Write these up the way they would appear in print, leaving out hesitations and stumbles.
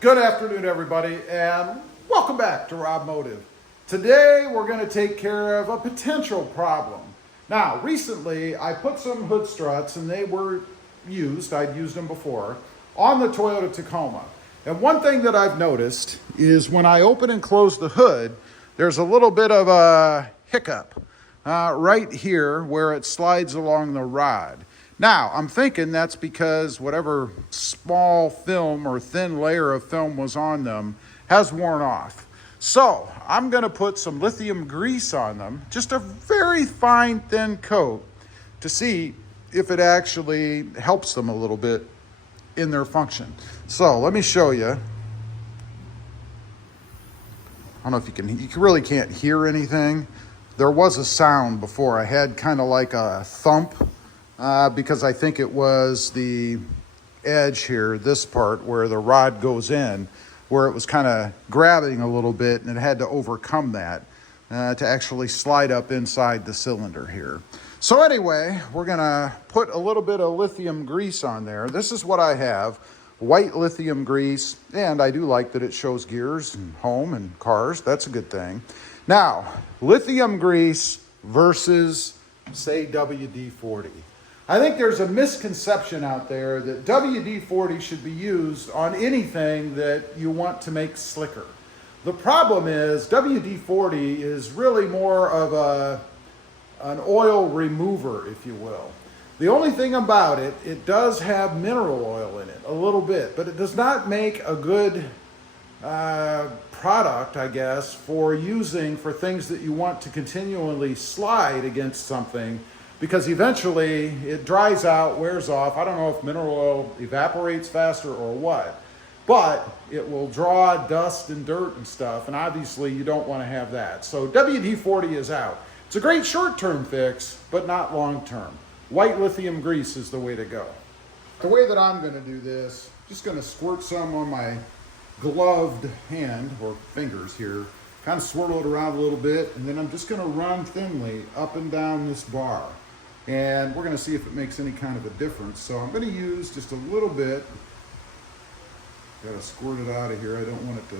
Good afternoon, everybody, and welcome back to RobMotive. Today, we're going to take care of a potential problem. Now, recently, I put some hood struts, and they were used, I'd used them before, on the Toyota Tacoma. And one thing that I've noticed is when I open and close the hood, there's a little bit of a hiccup right here where it slides along the rod. Now, I'm thinking that's because whatever small film or thin layer of film was on them has worn off. So, I'm going to put some lithium grease on them, just a very fine thin coat, to see if it actually helps them a little bit in their function. So, let me show you. I don't know if you really can't hear anything. There was a sound before. I had kind of like a thump. Because I think it was the edge here, this part where the rod goes in, where it was kind of grabbing a little bit, and it had to overcome that to actually slide up inside the cylinder here. So anyway, we're gonna put a little bit of lithium grease on there. This is what I have, white lithium grease, and I do like that it shows gears and home and cars. That's a good thing. Now, lithium grease versus, say, WD-40. I think there's a misconception out there that WD-40 should be used on anything that you want to make slicker. The problem is WD-40 is really more of an oil remover, if you will. The only thing about it, it does have mineral oil in it, a little bit, but it does not make a good product, I guess, for using for things that you want to continually slide against something, because eventually it dries out, wears off. I don't know if mineral oil evaporates faster or what, but it will draw dust and dirt and stuff, and obviously you don't want to have that. So WD-40 is out. It's a great short-term fix, but not long-term. White lithium grease is the way to go. The way that I'm going to do this, just going to squirt some on my gloved hand, or fingers here, kind of swirl it around a little bit, and then I'm just going to run thinly up and down this bar. And we're going to see if it makes any kind of a difference. So I'm going to use just a little bit. Got to squirt it out of here. I don't want it to,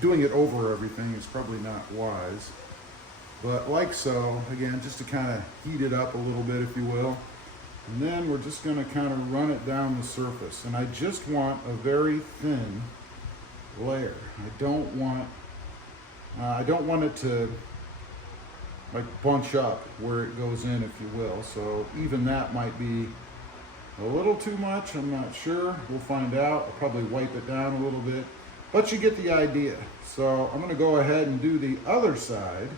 doing it over everything is probably not wise. But like so, again, just to kind of heat it up a little bit, if you will. And then we're just going to kind of run it down the surface. And I just want a very thin layer. I don't want it to like bunch up where it goes in, if you will. So even that might be a little too much. I'm not sure. We'll find out. I'll probably wipe it down a little bit, but you get the idea. So I'm going to go ahead and do the other side.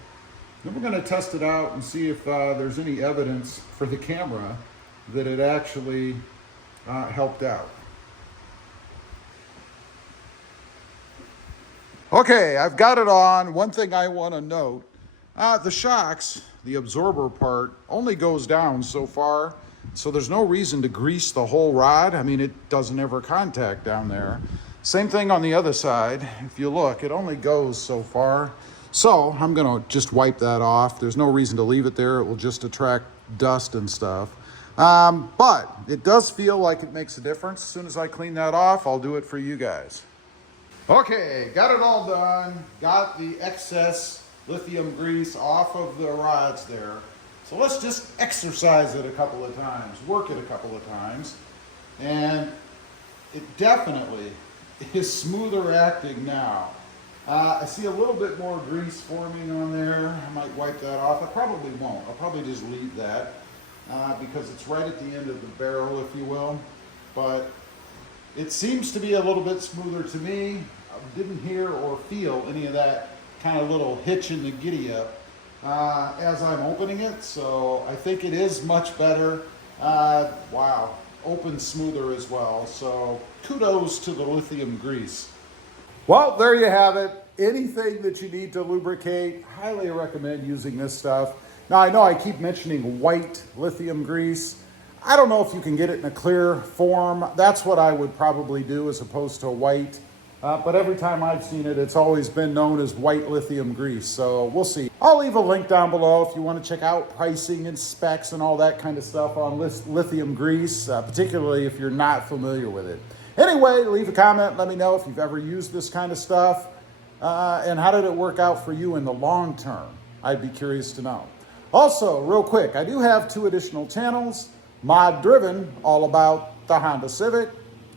Then we're going to test it out and see if there's any evidence for the camera that it actually helped out. Okay, I've got it on. One thing I want to note, the shocks, the absorber part, only goes down so far, so there's no reason to grease the whole rod. I mean, it doesn't ever contact down there. Same thing on the other side. If you look, it only goes so far. So I'm going to just wipe that off. There's no reason to leave it there. It will just attract dust and stuff. But it does feel like it makes a difference. As soon as I clean that off, I'll do it for you guys. Okay, got it all done. Got the excess lithium grease off of the rods there. So let's just exercise it a couple of times, work it a couple of times, and it definitely is smoother acting now. I see a little bit more grease forming on there. I might wipe that off. I probably won't. I'll probably just leave that because it's right at the end of the barrel, if you will. But it seems to be a little bit smoother to me. I didn't hear or feel any of that kind of little hitch in the giddy up as I'm opening it. So I think it is much better. Wow, opens smoother as well. So kudos to the lithium grease. Well, there you have it. Anything that you need to lubricate, highly recommend using this stuff. Now, I know I keep mentioning white lithium grease. I don't know if you can get it in a clear form. That's what I would probably do as opposed to white. But every time I've seen it, it's always been known as white lithium grease. So we'll see. I'll leave a link down below if you want to check out pricing and specs and all that kind of stuff on lithium grease, particularly if you're not familiar with it. Anyway, leave a comment. Let me know if you've ever used this kind of stuff. And how did it work out for you in the long term? I'd be curious to know. Also, real quick, I do have 2 additional channels. Mod Driven, all about the Honda Civic,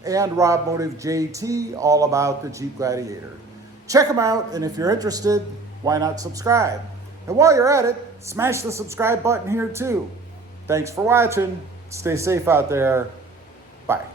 and RobMotive JT, all about the Jeep Gladiator. Check them out, and if you're interested, why not subscribe? And while you're at it, smash the subscribe button here too. Thanks for watching. Stay safe out there. Bye.